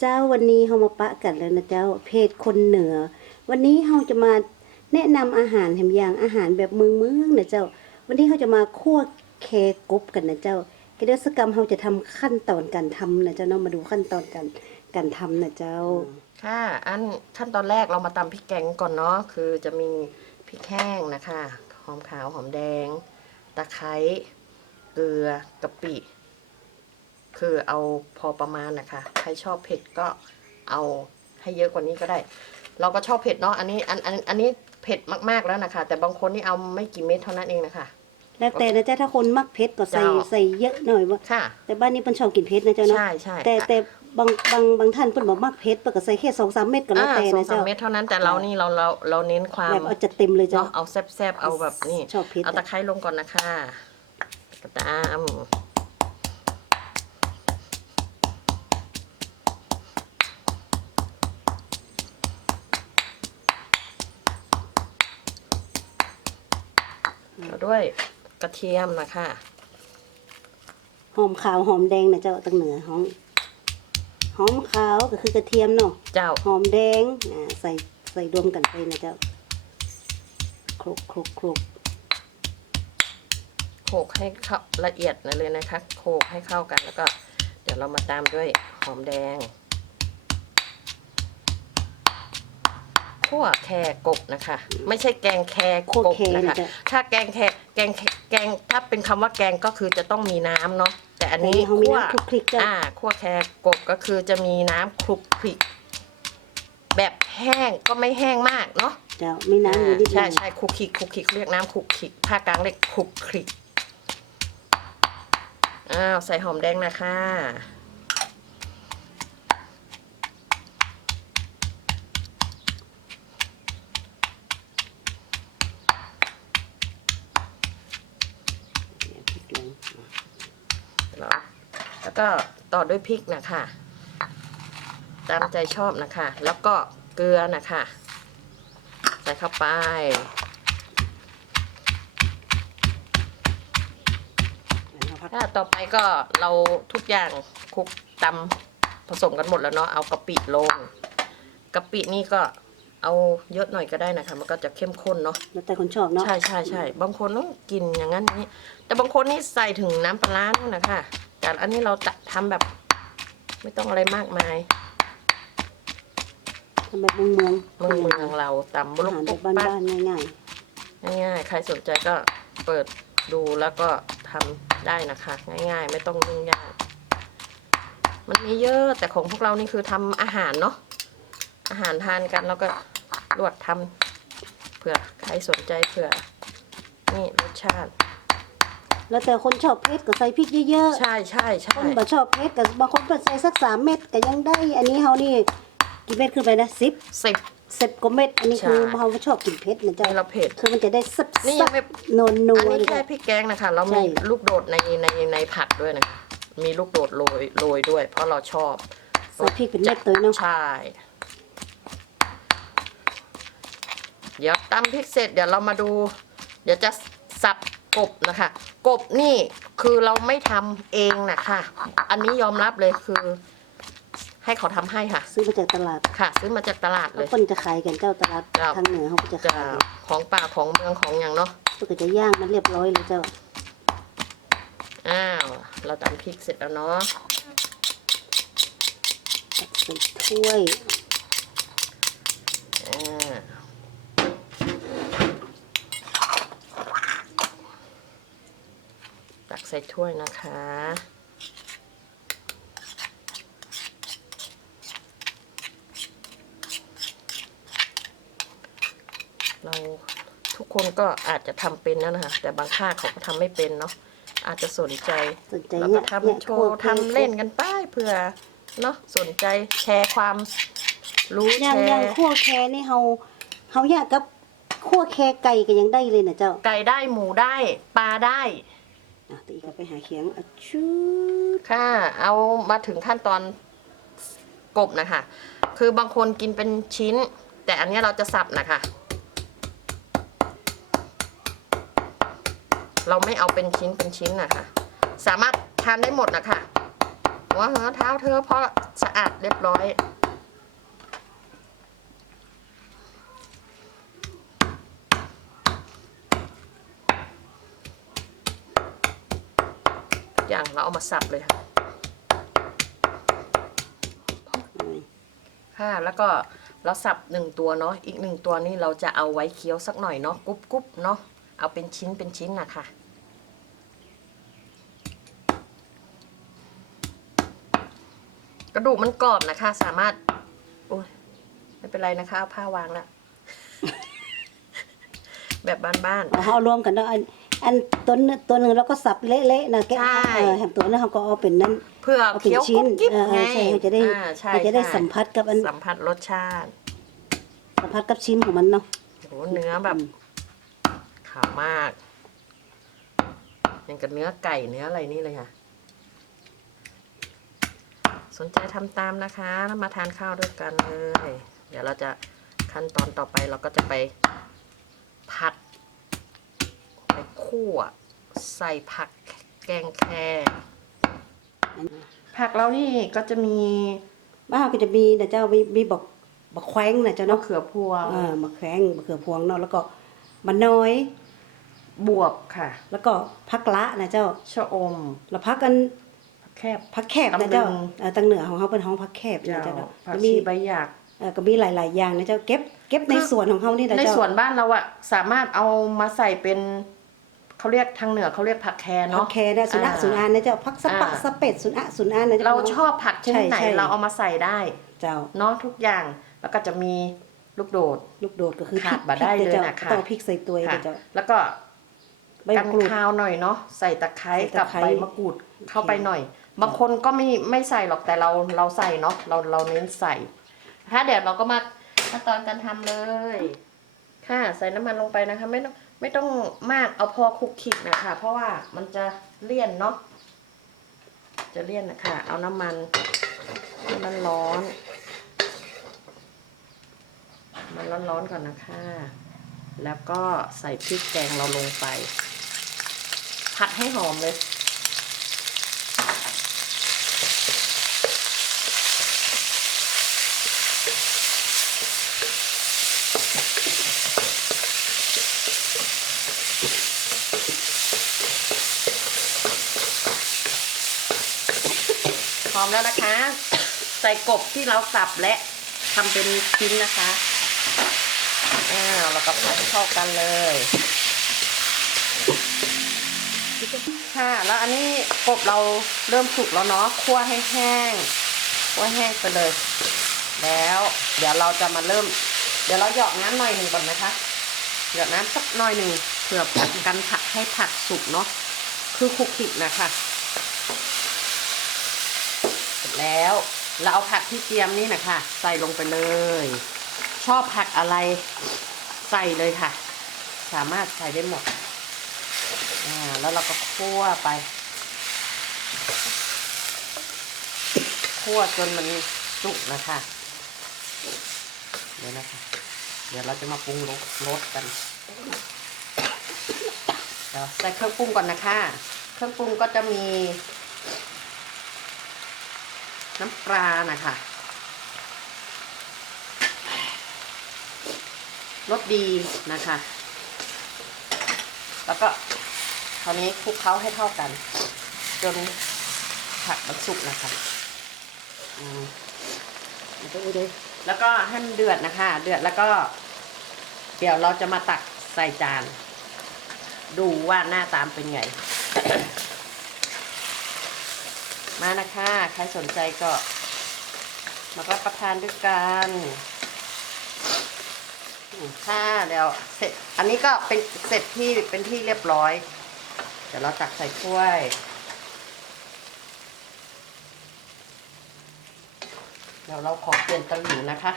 เจ้าวันนี้เรามาปะกันแล้วนะเจ้า เพจคนเหนือ วันนี้เราจะมาแนะนำอาหารแหมอย่างอาหารแบบเมืองเมืองนะเจ้า วันนี้เราจะมาคั่วแคกบกันนะเจ้ากิจกรรมเราจะทำขั้นตอนการทำนะเจ้าเนาะมาดูขั้นตอนการการทำนะเจ้า ค่ะ อันขั้นตอนแรกเรามาตำพริกแกงก่อนเนาะคือจะมีพริกแห้งนะคะหอมขาวหอมแดง ตะไคร้เกลือกะปิ คือเอาพอประมาณนะคะ ใครชอบเผ็ดก็เอาให้เยอะกว่านี้ก็ได้ เราก็ชอบเผ็ดเนาะอันนี้อันอันอันนี้เผ็ดมากๆแล้วนะคะ แต่บางคนนี่เอาไม่กี่เม็ดเท่านั้นเองนะคะ แล้วแต่นะเจ้าถ้าคนมักเผ็ดก็ใส่เจ้า ใส่เยอะหน่อยว่าค่ะ แต่บ้านนี้เพิ่นชอบกินเผ็ดนะเจ้าเนาะใช่ใช่แต่แต่บางบางบางท่านเพิ่นบอกมักเผ็ดเพิ่นก็ใส่แค่สองสามเม็ดก็แล้วอ่าแต่สองนะสามเจ้าเม็ดเท่านั้นแต่เรานี่เราเราเราเน้นความแบบเอาจะเต็มเลยเจ้าเนาะเอาแซ่บๆเอาแบบนี่ ชอบเผ็ดเอาตะไคร้ลงก่อนนะคะกระตาม ด้วยกระเทียมนะคะหอมขาวหอมแดงนะเจ้าตังเหนือหอมหอมขาวก็คือกระเทียมเนาะเจ้าหอมแดงอ่าใส่ใส่รวมกันไปนะเจ้าคลุกคลุกคลุกโขลกให้เข้าละเอียดเลยนะคะโขลกให้เข้ากันแล้วก็ เดี๋ยวเรามาตามด้วยหอมแดง ขั่วแครกบนะคะ ไม่ใช่แกงแครกบนะคะถ้าแกงแครแกงแคแกงถ้าเป็นคำว่าแกงก็คือจะต้องมีน้ำเนาะแต่อันนี้เขามีคั่วน้ำคลุกคลิกเจ้าอ่าคั่วแครกบก็คือจะมีน้ำคลุกคลิก แบบแห้งก็ไม่แห้งมากเนาะเจ้ามีน้ำอยู่นิดหใช่นึงใช่คลุกคลิกคลุกคลิกเรียกน้ำคลุกคลิกภาคกลางเรียกคลุกคลิกอ้าวใส่หอมแดงนะคะ พริกลง แล้ว แล้วก็ต่อด้วยพริกนะคะ ตามใจชอบนะคะ แล้วก็เกลือนะคะ ใส่เข้าไปแล้วพักถ้าต่อไปก็เราทุกอย่างคลุกตำผสมกันหมดแล้วเนาะ เอากะปิลงกะปินี่ก็เอาเยอะหน่อยก็ได้นะคะ มันก็จะเข้มข้นเนาะแล้วแต่คนชอบเนาะใช่ใช่ใช่บางคนต้องกินอย่างนั้นอย่างนี้ แต่บางคนนี่ใส่ถึงน้ำปลาร้านู่นนะคะ แต่อันนี้เราจะทำแบบ ไม่ต้องอะไรมากมายทำแบบเมืองเมืองเมืองเมืองเราตำบอาลุกหารแบปุ๊บบบ้าปั๊บนๆง่ายง่ายๆ ใครสนใจก็เปิดดูแล้วก็ทำได้นะคะ ง่ายๆ ไม่ต้องยุ่งยากมันมีเยอะแต่ของพวกเรานี่คือทำอาหารเนาะอาหารทานกันแล้วก็รวดทำเผื่อใครสนใจเผื่อ นี่รสชาติๆ แล้วแต่คนชอบเผ็ดก็ใส่พริกเยอะใช่ใช่ๆใช่คนบ่ชอบเผ็ดก็บางคนเพิ่นใส่สักสามเม็ดก็ยังได้ อันนี้เฮานี่กี่เม็ดขึ้นไปนะสิบสิบ สิบกว่าเม็ด อันนี้ใช่คือเฮาชอบกินเผ็ดนะเจ้านี่เราเผ็ดคือมันจะได้ซับนี่ซัยับงไม่ นวลนัอันว นี้เลยแค่ค่ะพริกแกงนะคะ เราใช่มีลูกโดดในในในผักด้วยนะคะมีลูกโดดโรยโรยด้วย เพราะเราชอบใส่พริกเป็นเม็ดเลยเนาะใช่ เดี๋ยวตำพริกเสร็จเดี๋ยวเรามาดู เดี๋ยวจะสับ กบนะคะ กบนี่คือเราไม่ทำเองนะคะอันนี้ยอมรับเลยคือ ให้เขาทำให้ค่ะ ซื้อมาจากตลาดค่ะ ซื้อมาจากตลาดเลแล้วย คนจะขายกันเจ้าตลาดเจ้าทางเหนือเขาก็จะจะขายของป่าของเมืองของอย่างเนาะเพื่อก็จะย่างมันเรียบร้อยเลยเจ้าอ้าว เราตำพริกเสร็จแล้วเนาะใส่ถ้วยอ่าตักใส่ถ้วยนะคะ เราทุกคนก็อาจจะทำเป็นนะนะคะ แต่บางภาคเขาก็ทำไม่เป็นเนาะอาจจะสนใจสนใจเราเนี่ก็ยทำเนี่ยโชว์ทำเล่นกันไปเผื่อเนาะสนใจแชร์ความรู้อแชย่างอย่างร์คั่วแคนี่เฮาเฮาอยากกับคั่วแคไก่ก็ยังได้เลยนะเจ้า ไก่ได้หมูได้ ปลาได้ อะตีก็ไปหาเขียงอะชูดค่ะ เอามาถึงขั้นตอนกบนะคะ คือบางคนกินเป็นชิ้น แต่อันนี้เราจะสับนะคะ เราไม่เอาเป็นชิ้นเป็นชิ้นนะคะ สามารถทานได้หมดนะคะหัวเหอเท้าเธอเพราะสะอาดเรียบร้อย อย่างเราเอามาสับเลยค่ะค่ะแล้วก็เราสับหนึ่งตัวเนาะอีกหนึ่งตัวนี้เราจะเอาไว้เคี้ยวสักหน่อยเนาะกรุบกรุบเนาะเอาเป็นชิ้นเป็นชิ้นนะคะกระดูกมันกรอบนะคะ สามารถโอ้ยไม่เป็นไรนะคะเอาผ้าวางละแบบบ้านเอารวมกันเนาะ อันอันตัวนึงตัวหนึงเราก็สับเละๆนะแกะใช่ เออแถมตัวนั้นเขาก็เอาเป็นนั้นๆเพื่อเอาเป็นเคี้ยวชิ้กนรุบกริบเออไงใช่เขาจะได้อ่าใช่เขาจะได้ใช่สัมผัสกับอัน สัมผัสรสชาติสัมผัสกับชิ้นของมันเนาะโหเนื้อแบบขาวมากอย่างกับเนื้อไก่เนื้ออะไรนี่เลยค่ะ สนใจทำตามนะคะแล้วมาทานข้าวด้วยกันเลย เดี๋ยวเราจะขั้นตอนต่อไปเราก็จะไปผัด ไป คั่ว ใส่ผักแกงแครผักเรานี่ก็จะมีบ้านเราก็จะมีนะเจ้ามีมีบักบักแขวงนะเจ้ามะเนาะเขือพวงเออมะแขวงมะเขือพวงเนาะแล้วก็มันน้อย บวบค่ะแล้วก็พักละนะเจ้า ชะอมแล้วพักกันผักแคบ พักแคบนะเจ้าตำลึง เออตังเหนือของเขาเป็นห้องพักแคบเจ้านะเจ้าเนาะผักก็ชีมีใบหยาก เออก็มีหลาย ๆ อย่างนะเจ้าเก็บเก็บในคือ สวนของเขานี่นะในเจ้า สวนบ้านเราอะสามารถเอามาใส่เป็น เขาเรียกทางเหนือเขาเรียกผักแครพัเนาะ กแคได้สุนัขอ่าสุนานนะเจ้าพักสะปะอ่า สะเป็ดสุนัขสุนานนะเจ้า เรานะชอบผักชนิดไหนใช่ใช่ เราเอามาใส่ได้เจ้าเนาะทุกอย่างแล้วก็จะมีลูกโดด ลูกโดดก็คือพขาริดกบ่ได้พริกเลยจ้านะคะต้องเอาพริกใส่ตัวค่ะเจ้าแล้วก็ใบกัมะนกรูด คาวหน่อยเนาะใส่ตะไคร้ใส่กัตะบไคร้ใบมะกรูดเข้าไปหน่อย บางคนก็ไม่ไม่ใส่หรอกแต่เราเราใส่เนาะเราเราเน้นใส่ถ้าเดี๋ยวเราก็มาขั้นตอนการทำเลย ค่ะใส่น้ำมันลงไปนะคะ ไม่ต้อง ไม่ต้องมากเอาพอคลุกคลิกนะคะ เพราะว่ามันจะเลี่ยนเนาะจะเลี่ยนนะคะ เอาน้ำมันให้มันร้อน มันร้อนๆก่อนนะคะ แล้วก็ใส่พริกแกงเราลงไป ผัดให้หอมเลย พร้อมแล้วนะคะ ใส่กบที่เราสับและทำเป็นชิ้นนะคะอ้าวแล้วก็ผัดเข้ากันเลยค่ะแล้วอันนี้กบเราเริ่มสุกแล้วเนาะคั่วให้แห้งคั่วแห้งไปเลย แล้ว เดี๋ยวเราจะมาเริ่ม เดี๋ยวเราหยอกน้ำหน่อยหนึ่งก่อนนะคะหยอกน้ำสักหน่อยหนึ่งเพื่อผัดกันผักให้ผักสุกเนาะคือคุกคลิกนะคะ แล้ว เราเอาผักที่เตรียมนี่นะคะ ใส่ลงไปเลย ชอบผักอะไรใส่เลยค่ะ สามารถใส่ได้หมดอ่าแล้วเราก็คั่วไป คั่วจนมันสุกนะคะ เดี๋ยวนะคะ เดี๋ยวเราจะมาปรุงรสรสกันเดี๋ยวใส่เครื่องปรุงก่อนนะคะ เครื่องปรุงก็จะมี น้ำปลานะคะรสดีนะคะ แล้วก็คราวนี้คลุกเคล้าให้เท่ากัน จนผักมันสุกนะคะอืมเอาไปเลยแล้วก็ให้มันเดือดนะคะ เดือดแล้วก็ เดี๋ยวเราจะมาตักใส่จาน ดูว่าหน้าตามเป็นไง มานะคะ ใครสนใจก็ มารับประทานด้วยกันอืมค่ะเดี๋ยวเสร็จ อันนี้ก็เป็นเสร็จที่เป็นที่เรียบร้อย เดี๋ยวเราตักใส่ถ้วยเดี๋ยวเราขอเปลี่ยนตะหลิวนะคะ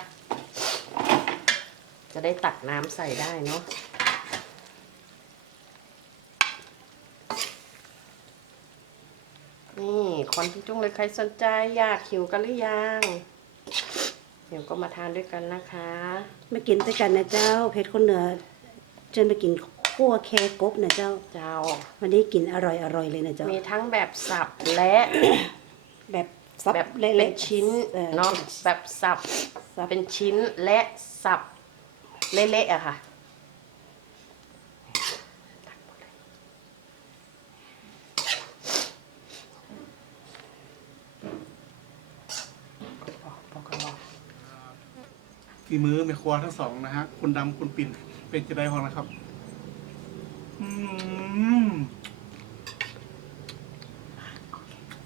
จะได้ตักน้ำใส่ได้เนาะ นี่คนที่จุ้งเลยใครสนใจอยากหิวกันหรือยังเดี๋ยวก็มาทานด้วยกันนะคะ มากินด้วยกันนะเจ้า เพชรคนเหนือเชิญไปกินคั่วแคกบนะเจ้า เจ้า วันนี้กินอร่อยอร่อยเลยนะเจ้า มีทั้งแบบสับและแบบสับแบบเละๆเป็นชิ้นออ เนาะแบบสับสับ เป็นชิ้นและสับเละๆอะค่ะ ฝีมือแม่ครัวทั้งสองนะฮะคุณดำคุณปิ่นเป็นจะได้พองนะครับอืม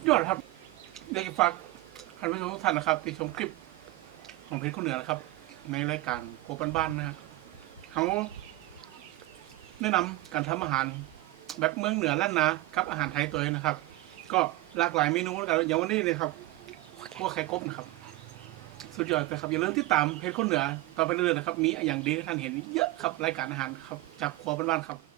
ยอดครับเด็กฝากท่านผู้ชมทุกท่านนะครับติดชมคลิปของเพจคนเหนือนะครับ ในรายการโคบ้านบ้านๆนะฮะเขาแนะนำการทำอาหารแบบเมืองเหนือล้านนากับอาหารไทยตัวเองนะครับ ก็หลากหลายเมนูแล้วกันอย่างวันนี้เลยครับพวกไข่กบนะครับ สุดยอดเลยครับอย่าลืมติดตามเพจคนเหนือต่อไปเรื่อยๆนะครับมีอย่างดีให้ท่านเห็นเยอะครับรายการอาหารครับจากครัวบ้านๆครับ